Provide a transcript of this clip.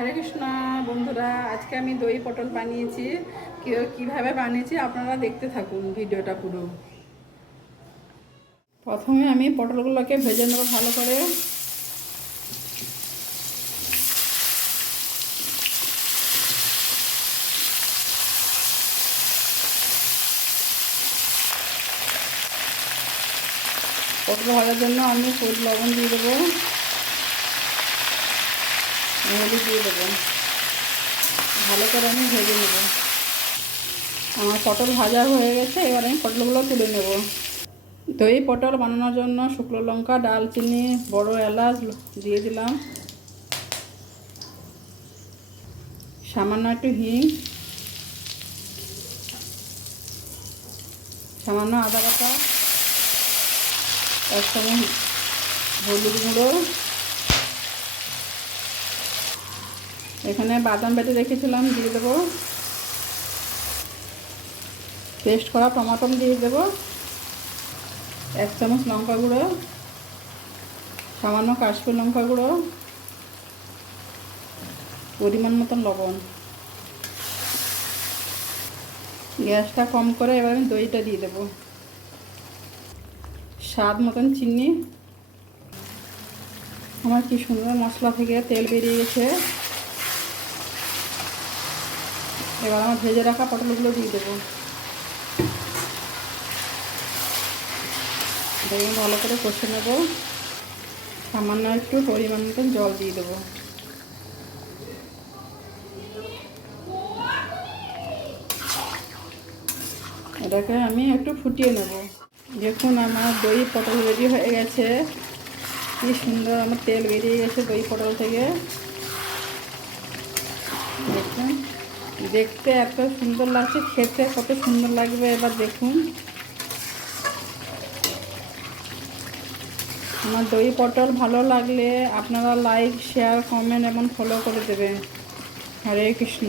হরে কৃষ্ণ বন্ধুরা, আজকে আমি দই পটল বানিয়েছি। কিভাবে বানিয়েছি আপনারা দেখতে থাকুন ভিডিওটা পুরো। প্রথমে আমি পটলগুলোকে ভেজে নেব ভালো করে। পটল ভাজার জন্য আমি লবণ দিয়ে দেবো, হলুদ দিয়ে দেবো, ভালো করে আমি ভেজে নেব। আমার পটল ভাজা হয়ে গেছে, এবার আমি পটলগুলো তুলে নেব। দই পটল বানানোর জন্য শুকনো লঙ্কা, ডালচিনি, বড় এলাচ দিয়ে দিলাম, সামান্য একটু হিং, সামান্য আদা বাটা, 1 চামচ হলুদ গুঁড়ো, এখানে বাদাম বেটে রেখেছিলাম দিয়ে দেবো, পেস্ট করা টমেটো দিয়ে দেবো, 1 চামচ লঙ্কা গুঁড়ো, সামান্য কাশ্মীর লঙ্কা গুঁড়ো, পরিমাণ মতন লবণ। গ্যাসটা কম করে এবার আমি দইটা দিয়ে দেবো, স্বাদ মতন চিনি। আমার কি সুন্দর মশলা থেকে তেল বেরিয়ে গেছে। এবার আমার ভেজে রাখা পটলগুলো দিয়ে দেবো, দেখুন ভালো করে কষে নেব। সামান্য একটু পরিমাণ মতন জল দিয়ে দেবো। এটাকে আমি একটু ফুটিয়ে নেব। দেখুন আমার দই পটল রেডি হয়ে গেছে। কি সুন্দর আমার তেল বেরিয়ে গেছে দই পটল থেকে। দেখুন দেখতে এত সুন্দর লাগছে, খেতে কত সুন্দর লাগবে এবার দেখুন। আমার দই পটল ভালো লাগলে আপনারা লাইক, শেয়ার, কমেন্ট এবং ফলো করে দেবেন। হরে কৃষ্ণ।